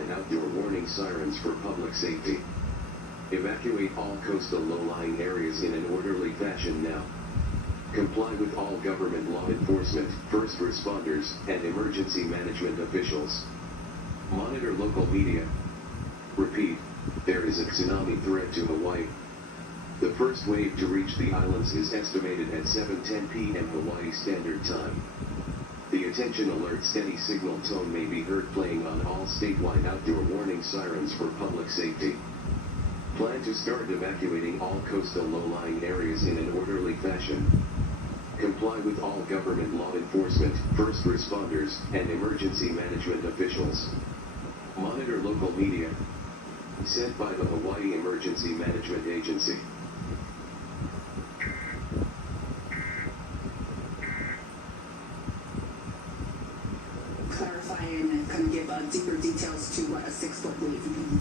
statewide outdoor warning sirens for public safety. Evacuate all coastal low-lying areas in an orderly fashion now. Comply with all government law enforcement, first responders, and emergency management officials. Monitor local media. Repeat, there is a tsunami threat to Hawaii. The first wave to reach the islands is estimated at 7:10 p.m. Hawaii Standard Time. The attention alert steady signal tone may be heard playing on all statewide outdoor warning sirens for public safety. Plan to start evacuating all coastal low-lying areas in an orderly fashion. Comply with all government law enforcement, first responders, and emergency management officials. Monitor local media. Sent by the Hawaii Emergency Management Agency. Clarify and kind of give deeper details to what a 6-foot wave means.